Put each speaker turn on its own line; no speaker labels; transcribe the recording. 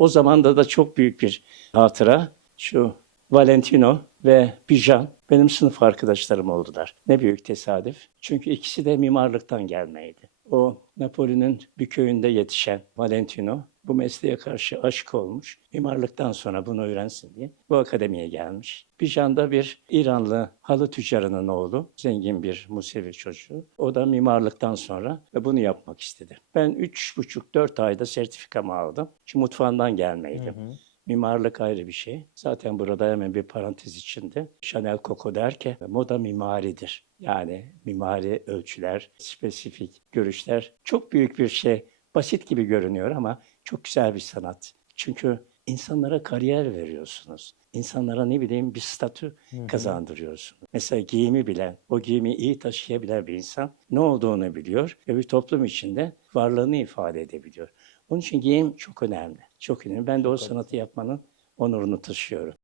O zamanda da çok büyük bir hatıra. Şu Valentino ve Bijan benim sınıf arkadaşlarım oldular. Ne büyük tesadüf. Çünkü ikisi de mimarlıktan gelmeydi. O Napoli'nin bir köyünde yetişen Valentino bu mesleğe karşı aşık olmuş. Mimarlıktan sonra bunu öğrensin diye bu akademiye gelmiş. Bijan da bir İranlı halı tüccarının oğlu. Zengin bir Musevi çocuğu. O da mimarlıktan sonra ve bunu yapmak istedi. Ben üç buçuk dört ayda sertifikamı aldım. Çünkü mutfağından gelmeydim. Mimarlık ayrı bir şey. Zaten burada hemen bir parantez içinde Chanel Coco der ki moda mimaridir. Yani mimari ölçüler, spesifik görüşler çok büyük bir şey. Basit gibi görünüyor ama çok güzel bir sanat. Çünkü insanlara kariyer veriyorsunuz. İnsanlara ne bileyim bir statü kazandırıyorsunuz. Mesela giyimi bilen, o giyimi iyi taşıyabilen bir insan ne olduğunu biliyor ve bir toplum içinde varlığını ifade edebiliyor. Onun için giyim çok önemli. Çok önemli. Ben de o sanatı yapmanın onurunu taşıyorum.